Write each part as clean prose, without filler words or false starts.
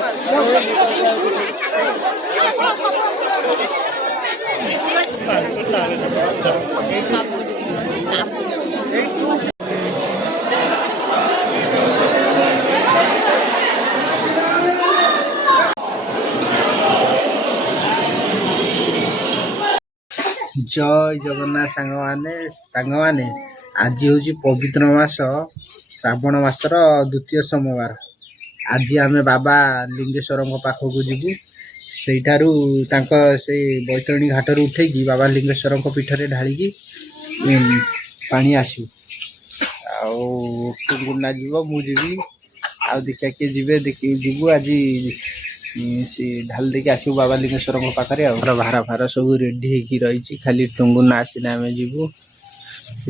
जय जगन्नाथ सांग माने आज हूँ पवित्र मास श्रावण मासर द्वितीय सोमवार। आज आम बाबा लिंगेश्वर पाखक जीवु सेठारू से बैतरणी घाटर उठेकी बाबा लिंगेश्वर पीठरे ढालिकी पानी आसू आुना जीव मुझी आउ देखा किए जी जीवु आज सी ढाल देके आसू बाबा लिंगेश्वर पाखे भार फार सब रेडी हो रही खाली टुंगुना आसना आम जीवु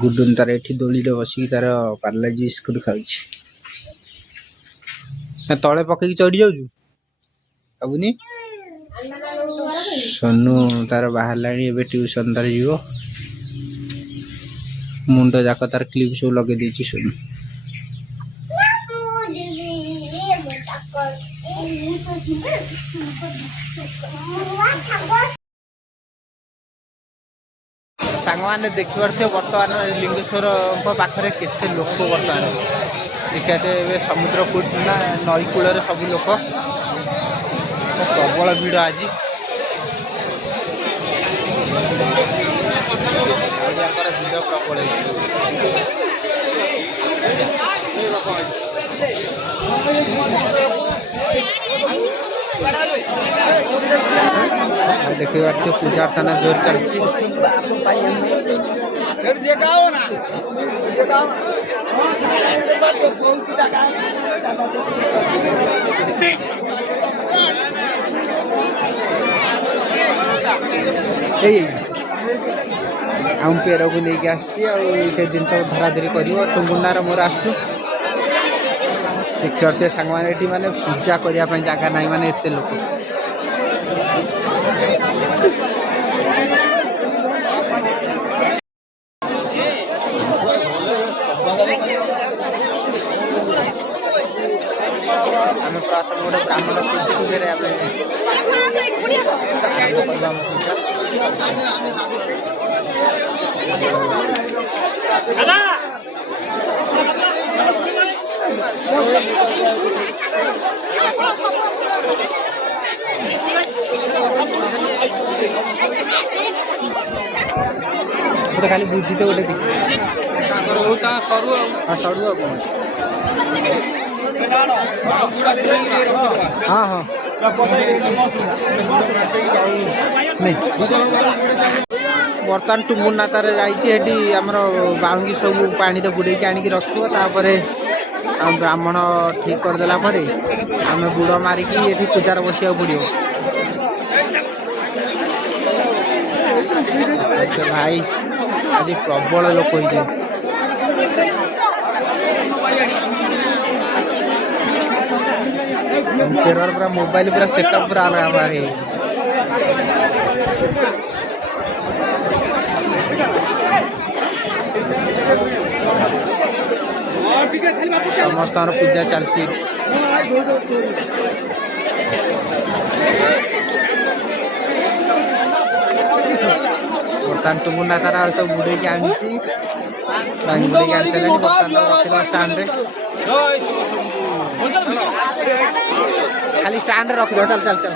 गुडुन तार ये दोली बसिक तार पार्लाजी बिस्कुट खाऊ तले पकई चढ़ी जाऊ बाबुनी सोनू तार बाहर ट्यूशन तार जीव मुंड जाक तार क्लिप सब लगे देछि सोनू सांग मैंने देखिए बर्तमान लिंगेश्वर पाखे केते लोक बर्तमान देखते समुद्र कूल ना नई कूल सब लोक प्रबल भिड़ आज भिड़ प्रबल देखिए पूजा अर्चना जोर चलती आम पेर को लेकिन आसे जिन धरा धरी कर टुंगुनार मोर आसु देखिए सांग मैंने पूजा करने जगह ना माने एत लोक आम प्रथम गोटे ब्राह्मण गोटे खाली बुझी तो गोटे सरू हाँ हाँ बर्तमान टुंगुना तार जामर बाउंगी सब पानी बुड़े आणिक रखिपर ब्राह्मण ठीक करदेला आम बुड़ मारिकी ये पूजार बसिया पड़ो भाई आज प्रबल लोक पूरा मोबाइल पूरा सेटअप पूरा अलग समस्त पूजा चलती बर्तमान टुंगुना तार सब बुड़े आनी बुड़े आनी सारे बर्तमान रखिद स्टाण्ड खाली स्टाण्ड रखिद चल चल चल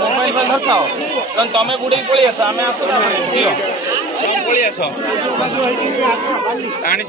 मोबाइल पर धरताओ तमें बुढ़े पलि आस आम आस दियो पलि आस आनी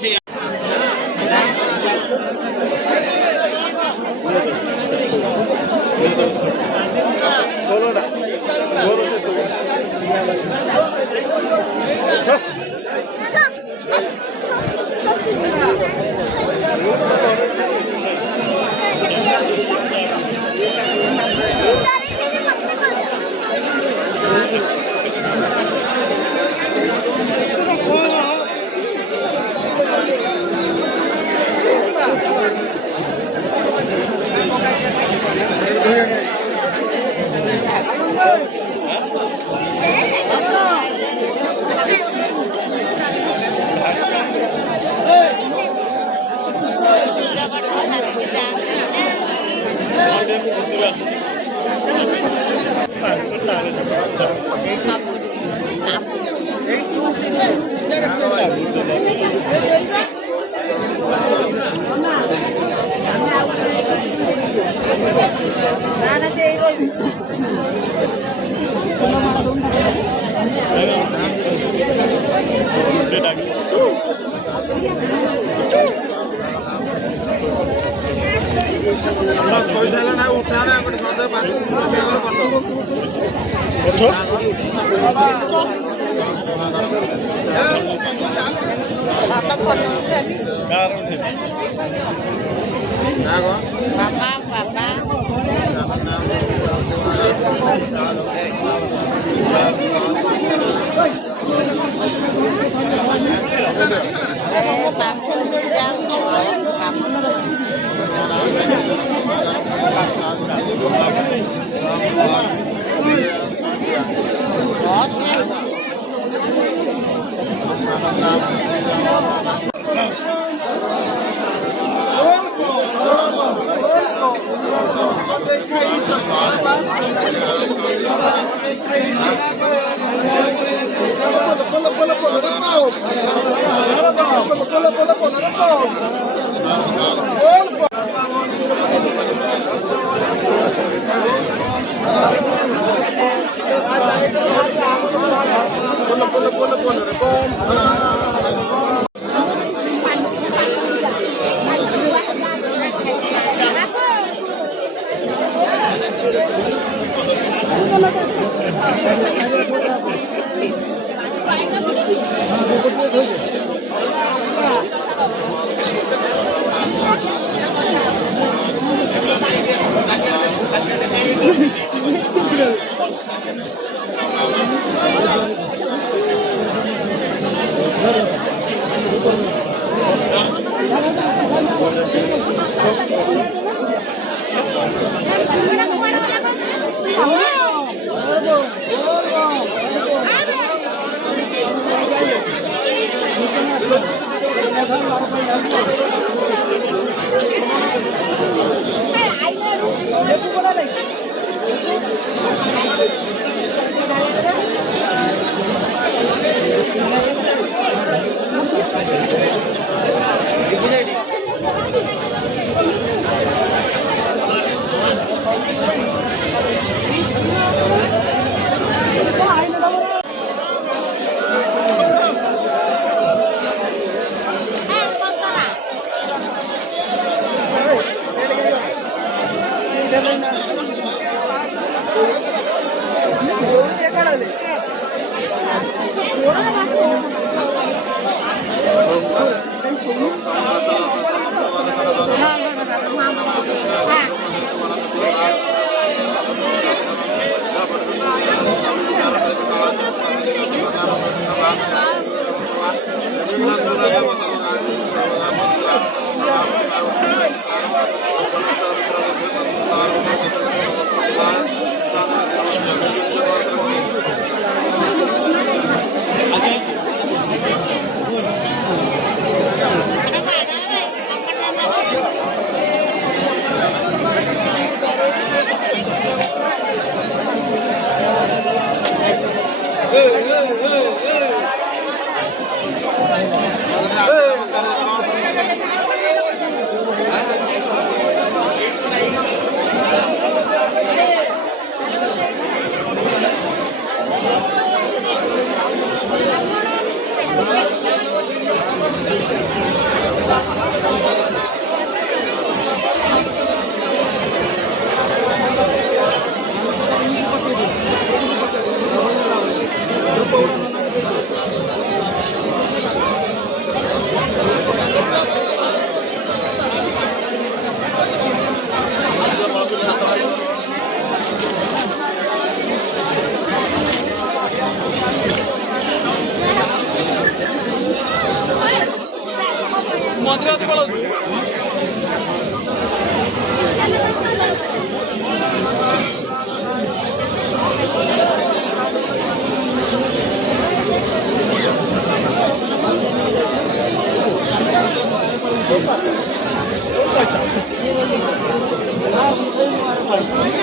ମନ୍ଦିର ଆଦି ପଳାଉଛୁ Thank you.